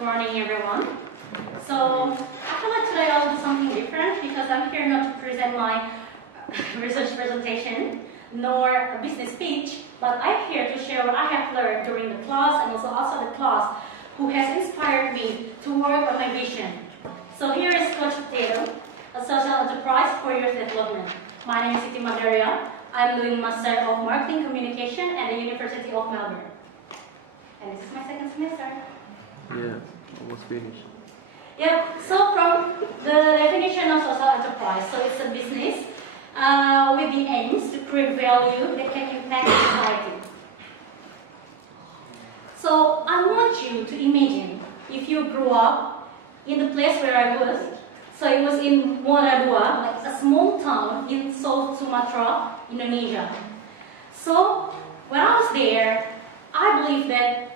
Good morning, everyone. So I feel like today I'll do something different because I'm here not to present my research presentation nor a business speech, but I'm here to share what I have learned during the class and also outside the class who has inspired me to work on my vision. So here is Coach Potato, a social enterprise for youth development. My name is Siti Magaria. I'm doing Master of Marketing Communication at the University of Melbourne. And this is my second semester. Yeah, almost finished. Yeah, so from the definition of social enterprise, so it's a business with the aims to create value that can impact society. So I want you to imagine if you grew up in the place where I was. So it was in Muara Dua, like a small town in South Sumatra, Indonesia. So when I was there, I believe that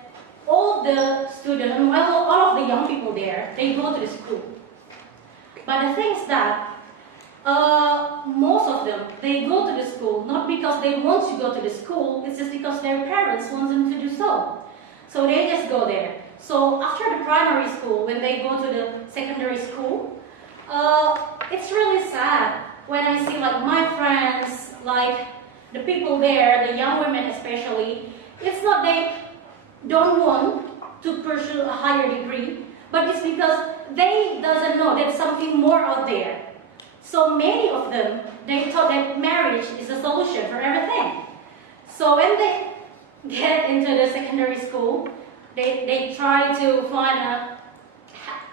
all the students, all of the young people there, they go to the school. But the thing is that most of them, they go to the school not because they want to go to the school, it's just because their parents want them to do so. So they just go there. So after the primary school, when they go to the secondary school, it's really sad when I see like my friends, like the people there, the young women especially, it's not they don't want to pursue a higher degree, but it's because they doesn't know there's something more out there. So many of them, they thought that marriage is the solution for everything. So when they get into the secondary school, they try to find a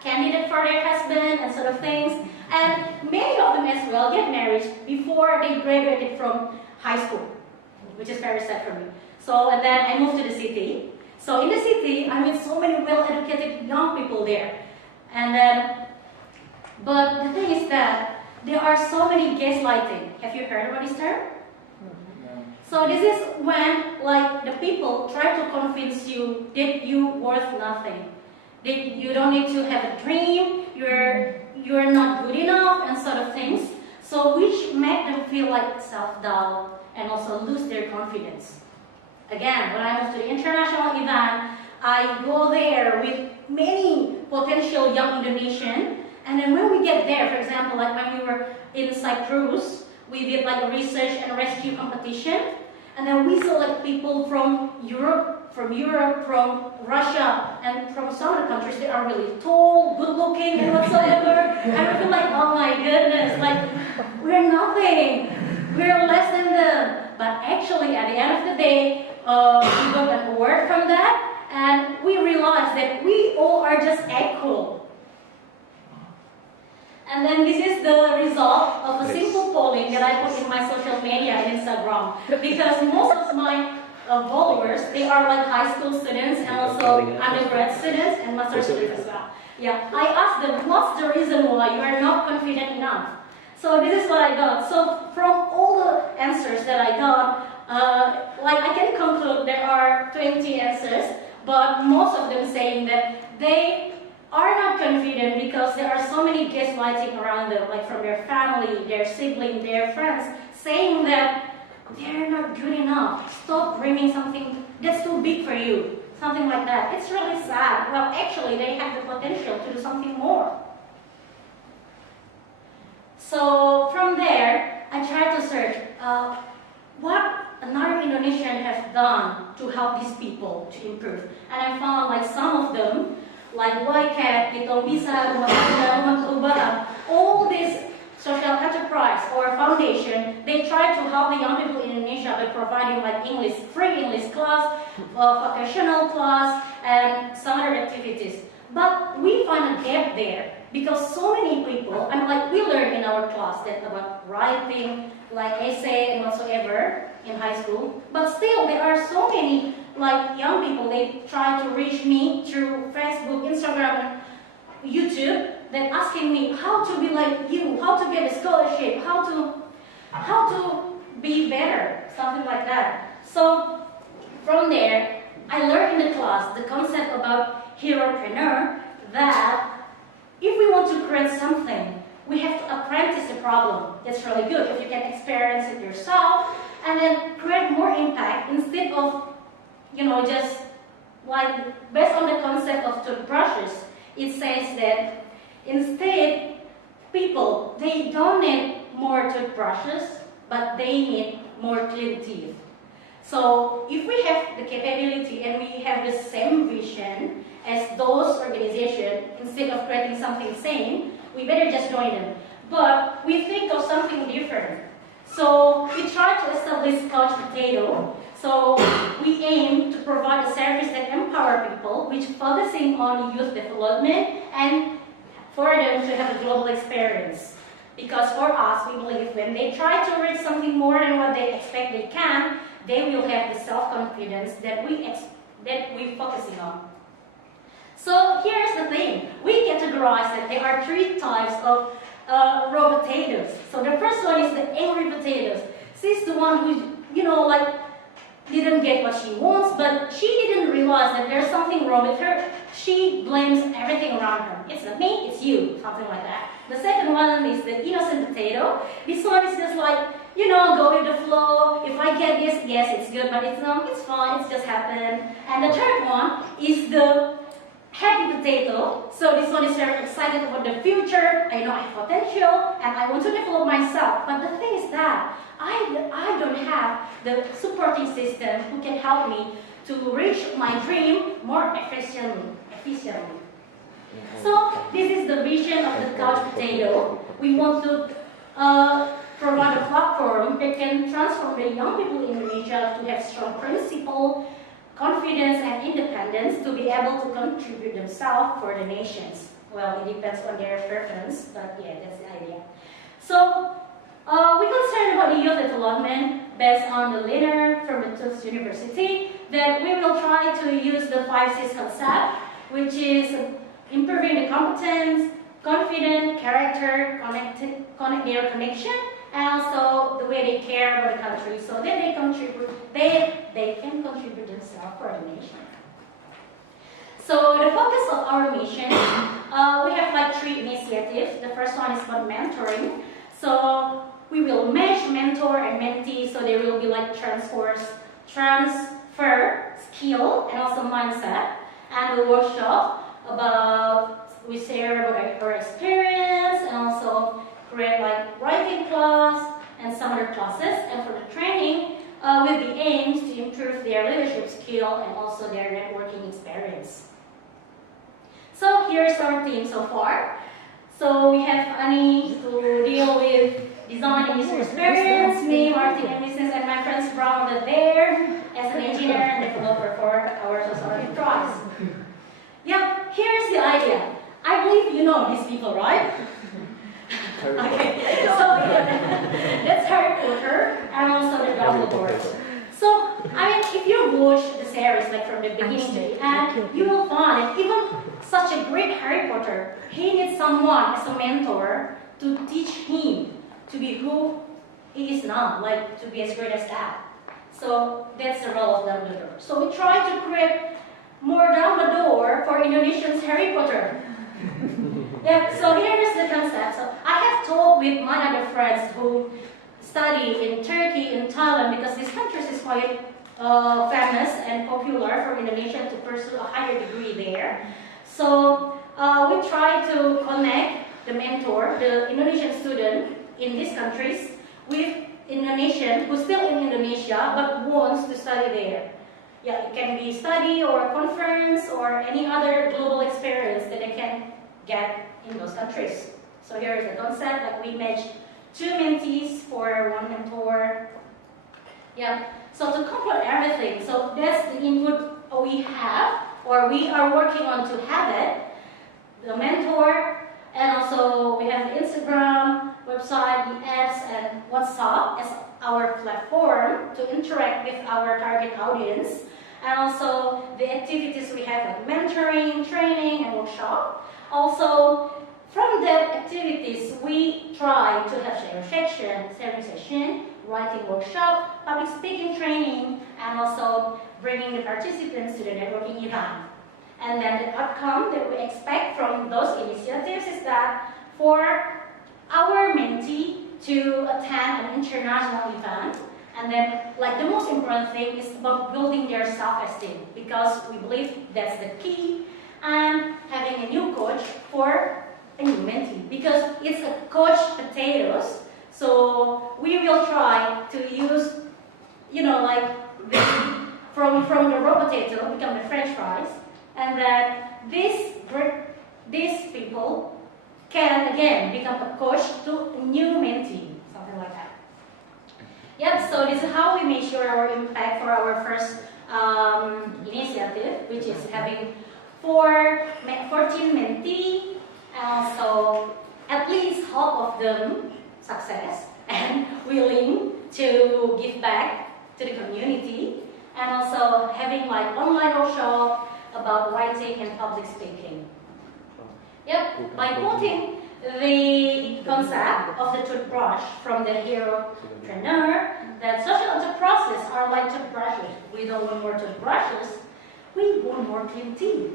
candidate for their husband and sort of things. And many of them as well get married before they graduated from high school, which is very sad for me. So, and then I moved to the city. So in the city, I met so many well-educated young people there. And then, but the thing is that there are so many gaslighting. Have you heard about this term? So this is when like the people try to convince you that you're worth nothing. That you don't need to have a dream, you're not good enough and sort of things. So which make them feel like self-doubt and also lose their confidence. Again, when I moved to the international event, I go there with many potential young Indonesians. And then when we get there, for example, like when we were in Cyprus, we did like a research and rescue competition. And then we saw like people from Europe, from Russia, and from some other countries that are really tall, good looking, and whatsoever. And we feel like, oh my goodness, like we're nothing. We're less than them. But actually, at the end of the day, we got an award from that, and we realized that we all are just equal. And then this is the result of a simple polling that I put in my social media and Instagram. Because most of my followers, they are like high school students and also undergrad students and master's students as well. Yeah, I asked them, what's the reason why you are not confident enough? So this is what I got. So from all the answers that I got, like I can conclude there are 20 answers, but most of them saying that they are not confident because there are so many gaslighting around them, like from their family, their sibling, their friends, saying that they're not good enough. Stop dreaming something that's too big for you, something like that. It's really sad. Well, actually, they have the potential to do something more. So from there, I tried to search what another Indonesian has done to help these people to improve. And I found like some of them, like YCAT, Ditong Bisa, Rumah Tangga, Rumah Perubahan, all these social enterprise or foundation, they try to help the young people in Indonesia by providing like English, free English class, vocational class, and some other activities. But we find a gap there because so many people, I mean, like we learned in our class that about writing, like essay and whatsoever in high school, but still there are so many like young people, they try to reach me through Facebook, Instagram, and YouTube, that asking me how to be like you, how to get a scholarship, how to be better, something like that. So from there, I learned in the class the concept about heropreneur, that if we want to create something, we have to apprentice the problem. It's really good if you can experience it yourself and then create more impact instead of, just like based on the concept of toothbrushes. it says that instead, people, they don't need more toothbrushes, but they need more clean teeth. So if we have the capability and we have the same vision as those organizations, instead of creating something same, we better just join them. But we think of something different. So we try to establish Couch Potato. So we aim to provide a service that empower people, which focusing on youth development and for them to have a global experience. Because for us, we believe when they try to reach something more than what they expect they can, they will have the self-confidence that we're focusing on. So here's the thing. We categorize that there are 3 types of raw potatoes. So the first one is the angry potatoes. She's the one who, didn't get what she wants, but she didn't realize that there's something wrong with her. She blames everything around her. It's not me, it's you, something like that. The second one is the innocent potato. This one is just like, go with the flow. If I get this, yes, it's good, but it's not, it's fine, it's just happened. And the third one is the happy potato. So this one is very excited about the future. I know I have potential and I want to develop myself. But the thing is that I don't have the supporting system who can help me to reach my dream more efficiently. So this is the vision of the couch potato. We want to provide a platform that can transform the young people in Indonesia to have strong principle, confidence and independence to be able to contribute themselves for the nations. Well, it depends on their preference, but yeah, that's the idea. So, we're concerned about the youth development based on the leader from the Tufts University that we will try to use the 5Cs concept, which is improving the competence, confidence, character, their connection, and also the way they care about the country, so that they can contribute themselves for the nation. So the focus of our mission, we have 3 initiatives. The first one is about mentoring. So we will match mentor and mentee, so there will be transfer skill and also mindset, and a workshop about, we share about our experience and also create writing class and some other classes, and for the training with the aims to improve their leadership skill and also their networking experience. So here's our team so far. So we have Annie to deal with design and user experience, me, marketing and business, and my friends Brown over there as an engineer and developer for our social trust. Yeah, here's the idea. I believe you know these people, right? Okay, so that's Harry Potter and also the Dumbledore. So, if you watch the series from the beginning to the end, you will find that even such a great Harry Potter, he needs someone as a mentor to teach him to be who he is now, to be as great as that. So that's the role of Dumbledore. So we try to create more Dumbledore for Indonesians Harry Potter. Yeah, so here is the concept. So I have talked with my other friends who study in Turkey, in Thailand, because these countries is quite famous and popular for Indonesia to pursue a higher degree there. So we try to connect the mentor, the Indonesian student in these countries, with Indonesian who's still in Indonesia but wants to study there. Yeah, it can be study or a conference or any other global experience that they can get in those countries. So here is the concept, we match 2 mentees for 1 mentor. Yeah, so to conclude everything, so that's the input we have, or we are working on to have it, the mentor, and also we have Instagram, website, the apps, and WhatsApp as our platform to interact with our target audience, and also the activities we have mentoring, training, and workshop. Also, from that activities, we try to have sharing session, writing workshop, public speaking training, and also bringing the participants to the networking event. And then the outcome that we expect from those initiatives is that for our mentee to attend an international event, and then the most important thing is about building their self-esteem, because we believe that's the key. And having a new coach for a new mentee because it's a coached potatoes. So we will try to use, like from the raw potato become the French fries, and that these people can again become a coach to a new mentee, something like that. Yep. So this is how we measure our impact for our first initiative, which is having 14 mentee, and also at least half of them success and willing to give back to the community, and also having like online workshop about writing and public speaking. Yep, by quoting the concept of the toothbrush from the hero-preneur, that social enterprises are like toothbrushes. We don't want more toothbrushes, we want more clean teeth.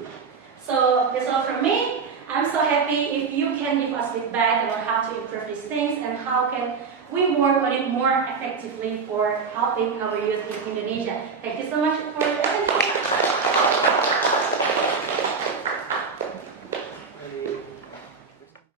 So that's all from me. I'm so happy if you can give us feedback about how to improve these things and how can we work on it more effectively for helping our youth in Indonesia. Thank you so much for your attention.